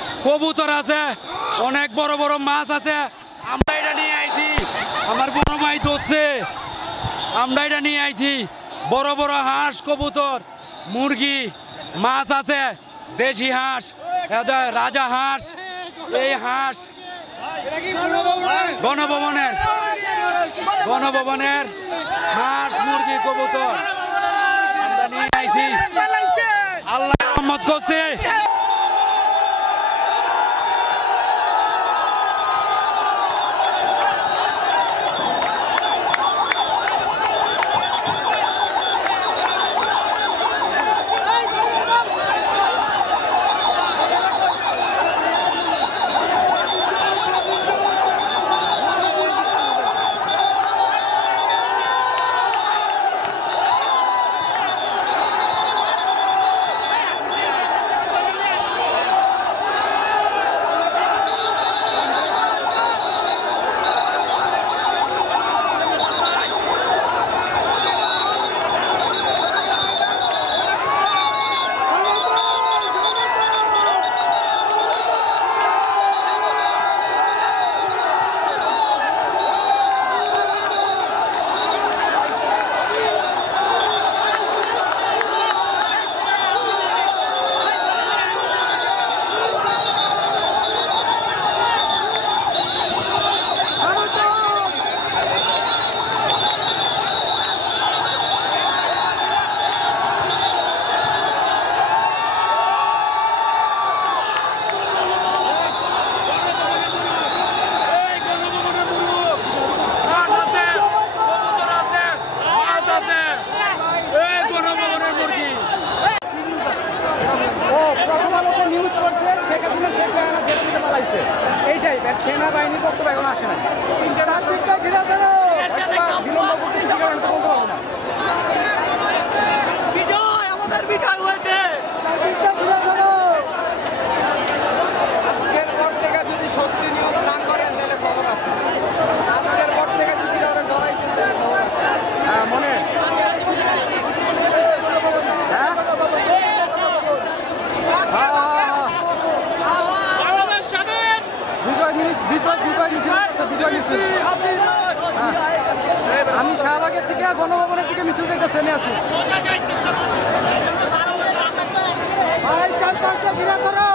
কবুতর আছে, অনেক বড় বড় মাছ আছে। আমরা এটা নিয়ে আইছি, আমার বড় ভাই ধরছে, আমরা এটা নিয়ে আইছি। বড় বড় হাঁস, কবুতর, মুরগি, মাছ আছে, দেশি হাঁস, রাজা হাঁস। এই হাঁস গণভবনের হাঁস, মুরগি, কবুতর আমরা নিয়ে আইছি। আল্লাহ রহমত করছে। সেনাবাহিনীর বক্তব্য এখন আসে না। বিজয় আমাদের বিজয় হয়েছে। আজকের পর থেকে যদি সত্যি নিউজ না করেন তাহলে খবর আছে। আজকের পর থেকে যদি কারো ডরাইছেন তাহলে খবর আছে। মনে আমি শাহবাগের থেকে গণভবনের দিকে মিছিল দেখতে ট্রেনে আছি। চার পাঁচটা ঘিরে ধরো।